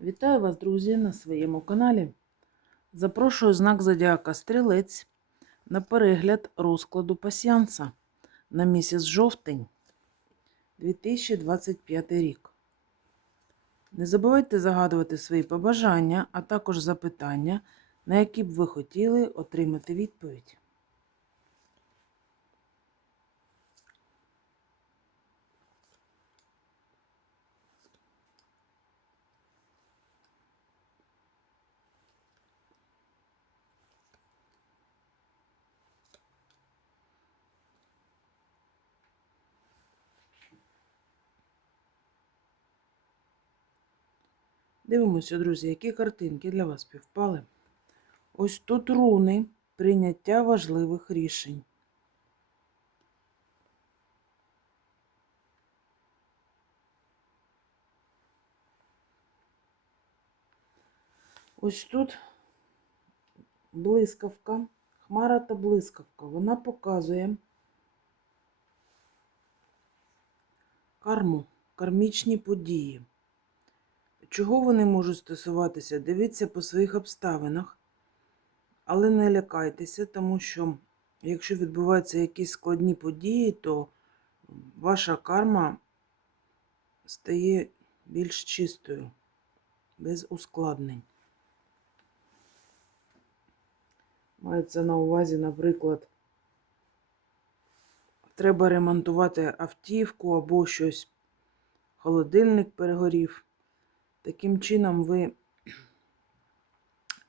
Вітаю вас, друзі, на своєму каналі. Запрошую знак Зодіака Стрілець на перегляд розкладу пасіанса на місяць жовтень 2025 рік. Не забувайте загадувати свої побажання, а також запитання, на які б ви хотіли отримати відповідь. Дивимося, друзі, які картинки для вас співпали. Ось тут руни прийняття важливих рішень. Ось тут блискавка, хмара та блискавка. Вона показує карму, кармічні події. Чого вони можуть стосуватися? Дивіться по своїх обставинах, але не лякайтеся, тому що якщо відбуваються якісь складні події, то ваша карма стає більш чистою, без ускладнень. Мається на увазі, наприклад, треба ремонтувати автівку або щось, холодильник перегорів. Таким чином ви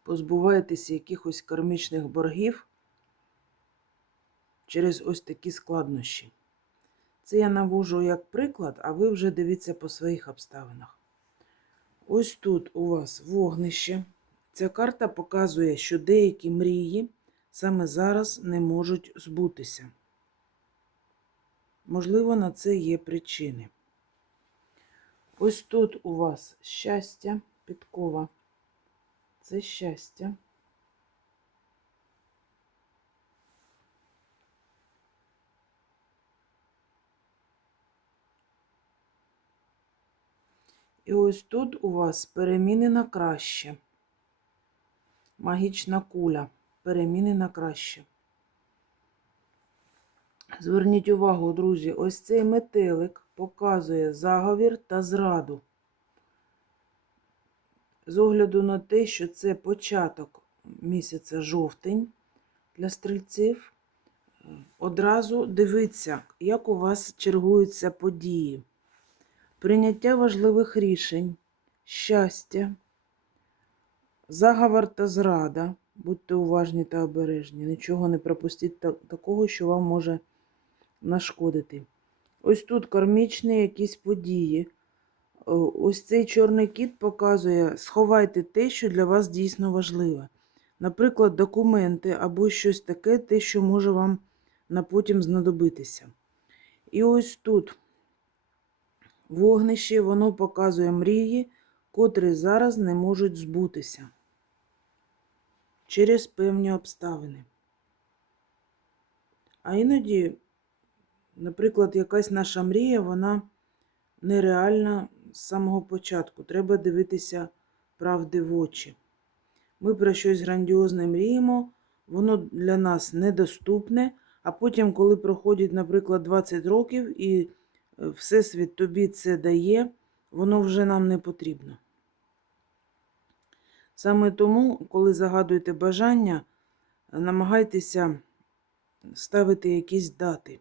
позбуваєтеся якихось кармічних боргів через ось такі складнощі. Це я навожу як приклад, а ви вже дивіться по своїх обставинах. Ось тут у вас вогнище. Ця карта показує, що деякі мрії саме зараз не можуть збутися. Можливо, на це є причини. Ось тут у вас щастя, підкова. Це щастя. І ось тут у вас переміни на краще. Магічна куля. Переміни на краще. Зверніть увагу, друзі, ось цей метелик показує заговір та зраду. З огляду на те, що це початок місяця жовтень для стрільців, одразу дивіться, як у вас чергуються події. Прийняття важливих рішень, щастя, заговор та зрада. Будьте уважні та обережні. Нічого не пропустіть такого, що вам може нашкодити. Ось тут кармічні якісь події. Ось цей чорний кіт показує, сховайте те, що для вас дійсно важливе. Наприклад, документи або щось таке, те, що може вам на потім знадобитися. І ось тут вогнище, воно показує мрії, котрі зараз не можуть збутися через певні обставини. А іноді Наприклад, якась наша мрія, вона нереальна з самого початку. Треба дивитися правди в очі. Ми про щось грандіозне мріємо, воно для нас недоступне, а потім, коли проходить, наприклад, 20 років і е, Всесвіт тобі це дає, воно вже нам не потрібно. Саме тому, коли загадуєте бажання, намагайтеся ставити якісь дати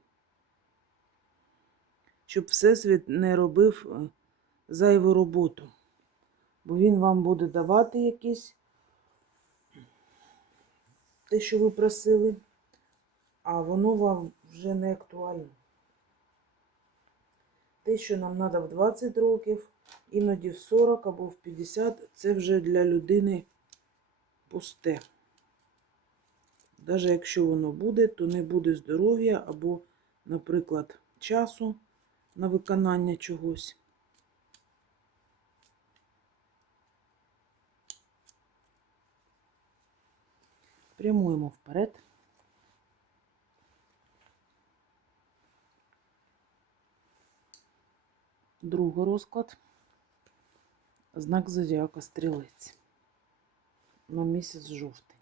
щоб Всесвіт не робив е, зайву роботу. Бо він вам буде давати якісь те, що ви просили, а воно вам вже не актуально. Те, що нам треба в 20 років, іноді в 40 або в 50, це вже для людини пусте. Навіть якщо воно буде, то не буде здоров'я або, наприклад, часу на виконання чогось. Прямуємо вперед. Другий розклад. знак зодіака стрілець на місяць жовтий.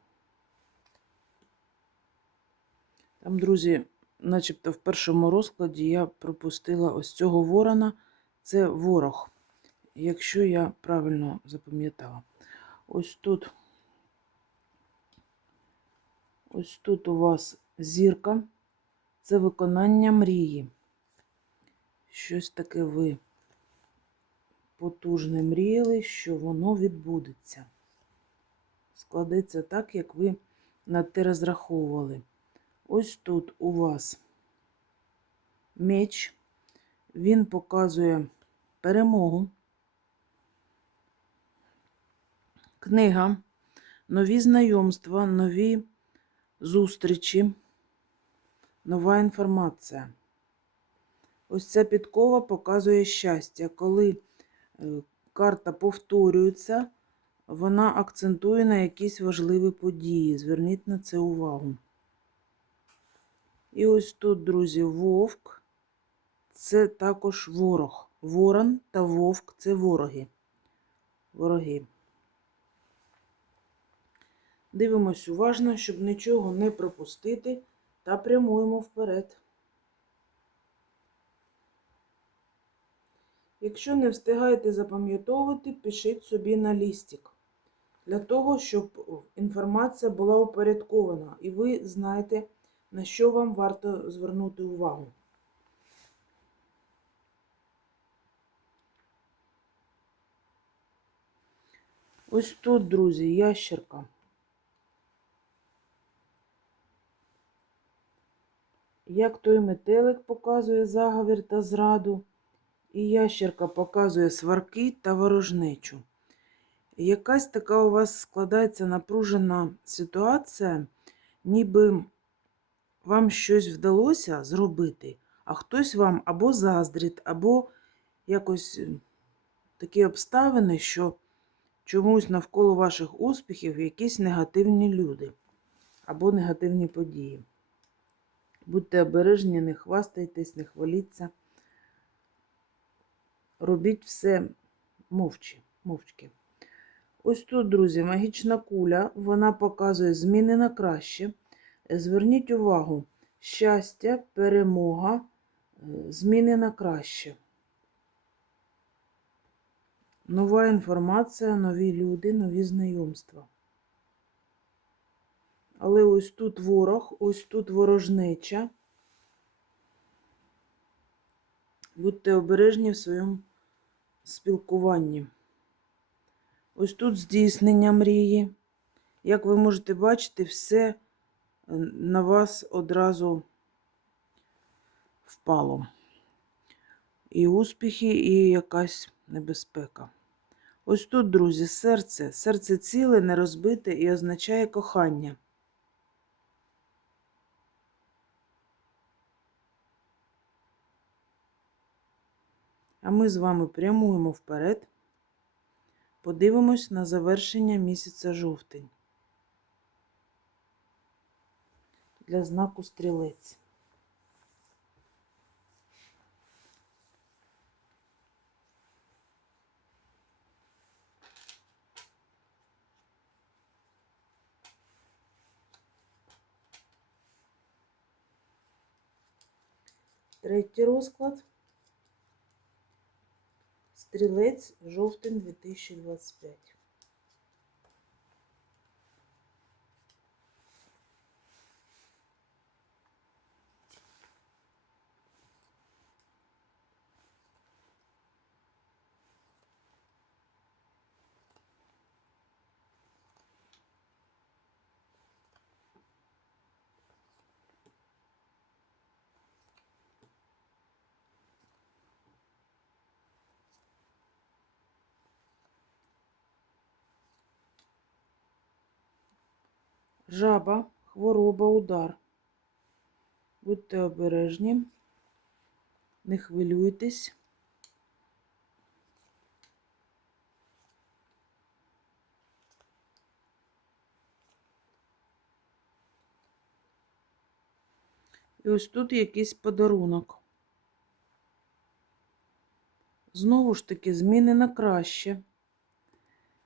Там, друзі, начебто в першому розкладі я пропустила ось цього ворона. Це ворог, якщо я правильно запам'ятала. Ось тут. Ось тут у вас зірка. Це виконання мрії. Щось таке ви потужне мріяли, що воно відбудеться. Складеться так, як ви на те розраховували. Ось тут у вас меч. Він показує перемогу. Книга, нові знайомства, нові зустрічі, нова інформація. Ось ця підкова показує щастя. Коли е, карта повторюється, вона акцентує на якісь важливі події. Зверніть на це увагу. І ось тут, друзі, вовк це також ворог. Ворон та вовк це вороги. Вороги. Дивимось уважно, щоб нічого не пропустити, та прямуємо вперед. Якщо не встигаєте запам'ятовувати, пишіть собі на лістик. Для того, щоб інформація була упорядкована, і ви знаєте, на що вам варто звернути увагу. Ось тут, друзі, ящерка. Як той метелик показує заговір та зраду, і ящерка показує сварки та ворожнечу. Якась така у вас складається напружена ситуація, ніби вам щось вдалося зробити, а хтось вам або заздрить, або якось е, такі обставини, що чомусь навколо ваших успіхів якісь негативні люди або негативні події. Будьте обережні, не хвастайтесь, не хваліться. Робіть все мовчи, мовчки. Ось тут, друзі, магічна куля, вона показує зміни на краще. Зверніть увагу, щастя, перемога, е, зміни на краще. Нова інформація, нові люди, нові знайомства. Але ось тут ворог, ось тут ворожнеча. Будьте обережні в своєму спілкуванні. Ось тут здійснення мрії. Як ви можете бачити, все на вас одразу впало. І успіхи, і якась небезпека. Ось тут, друзі, серце. Серце ціле, не розбите і означає кохання. А ми з вами прямуємо вперед. Подивимось на завершення місяця жовтень. Для знаку стрілець. Третій розклад. Стрілець жовтень 2025. Жаба, хвороба, удар. Будьте обережні, не хвилюйтесь. І ось тут якийсь подарунок. Знову ж таки, зміни на краще.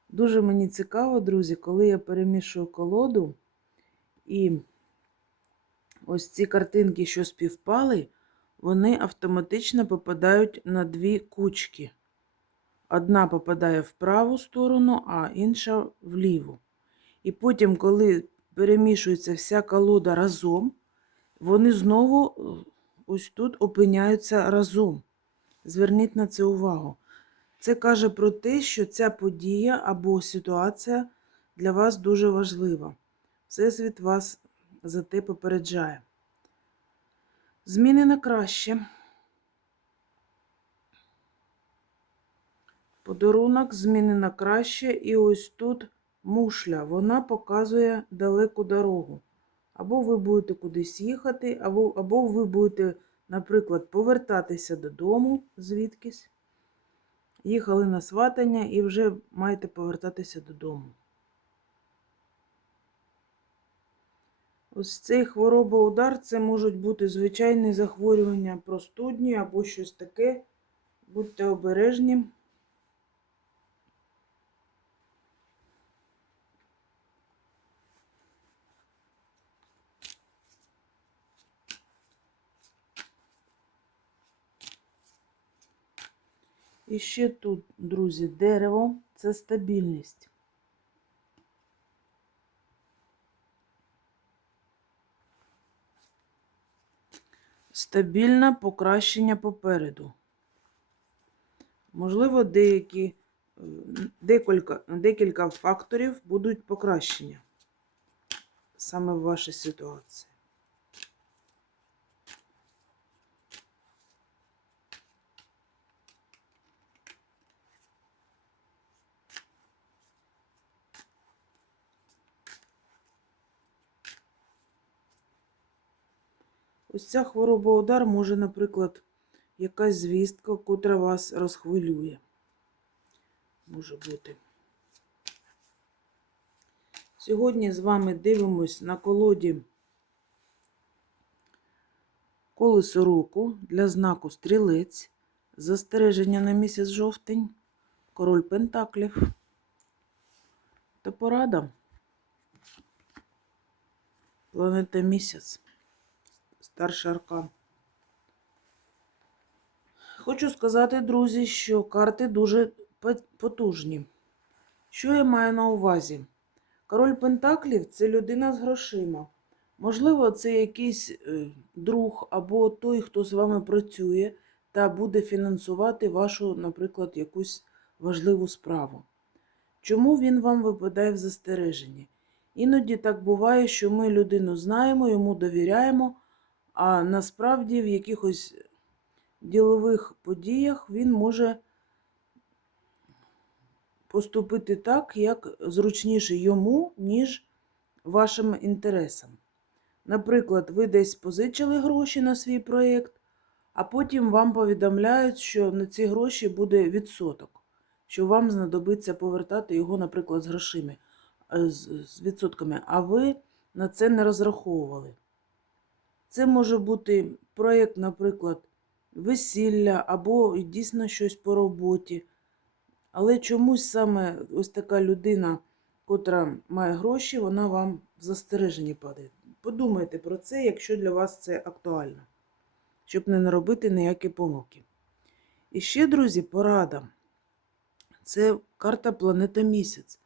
Дуже мені цікаво, друзі, коли я перемішую колоду, і ось ці картинки, що співпали, вони автоматично попадають на дві кучки. Одна попадає в праву сторону, а інша в ліву. І потім, коли перемішується вся колода разом, вони знову е, ось тут опиняються разом. Зверніть на це увагу. Це каже про те, що ця подія або ситуація для вас дуже важлива. Всесвіт вас за те попереджає. Зміни на краще. Подарунок, зміни на краще, і ось тут мушля. Вона показує далеку дорогу. Або ви будете кудись їхати, або, або ви будете, наприклад, повертатися додому звідкись. Їхали на сватання і вже маєте повертатися додому. Ось цей хворобоудар це можуть бути звичайні захворювання простудні або щось таке. Будьте обережні. І ще тут, друзі, дерево це стабільність. Стабільне покращення попереду. Можливо, деякі, е, декілька, декілька факторів будуть покращення саме в вашій ситуації. Ось ця хвороба удар може, наприклад, якась звістка, котра вас розхвилює. Може бути. Сьогодні з вами дивимось на колоді колесо року для знаку стрілець, застереження на місяць жовтень, король Пентаклів та порада. Планета місяць. Старший аркан. Хочу сказати, друзі, що карти дуже потужні. Що я маю на увазі? Король Пентаклів це людина з грошима. Можливо, це якийсь е, друг або той, хто з вами працює та буде фінансувати вашу, наприклад, якусь важливу справу. Чому він вам випадає в застереженні? Іноді так буває, що ми людину знаємо, йому довіряємо, а насправді в якихось ділових подіях він може поступити так, як зручніше йому, ніж вашим інтересам. Наприклад, ви десь позичили гроші на свій проєкт, а потім вам повідомляють, що на ці гроші буде відсоток, що вам знадобиться повертати його, наприклад, з грошима, е, з відсотками, а ви на це не розраховували. Це може бути проєкт, наприклад, весілля або дійсно щось по роботі. Але чомусь саме ось така людина, котра має гроші, вона вам в застереженні падає. Подумайте про це, якщо для вас це актуально, щоб не наробити ніякі помилки. І ще, друзі, порада. Це карта планета місяць.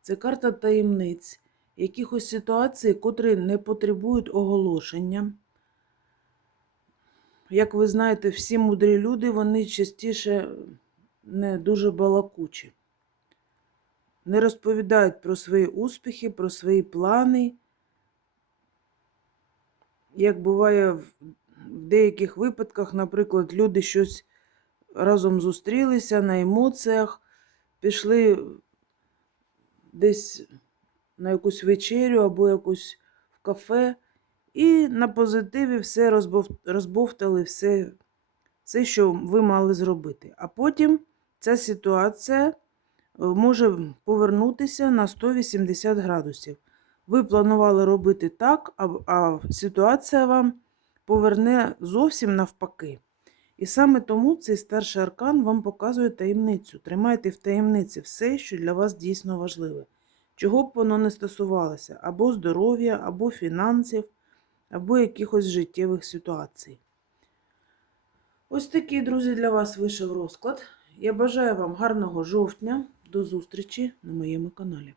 Це карта таємниць, якихось ситуацій, котрі не потребують оголошення. Як ви знаєте, всі мудрі люди, вони частіше не дуже балакучі. Не розповідають про свої успіхи, про свої плани. Як буває в деяких випадках, наприклад, люди щось разом зустрілися на емоціях, пішли десь на якусь вечерю або якусь в кафе. І на позитиві все розбовтали, все, все, що ви мали зробити. А потім ця ситуація е, може повернутися на 180 градусів. Ви планували робити так, а, а ситуація вам поверне зовсім навпаки. І саме тому цей старший аркан вам показує таємницю. Тримайте в таємниці все, що для вас дійсно важливе. Чого б воно не стосувалося, або здоров'я, або фінансів, або якихось життєвих ситуацій. Ось такий, друзі, для вас вийшов розклад. Я бажаю вам гарного жовтня. До зустрічі на моєму каналі.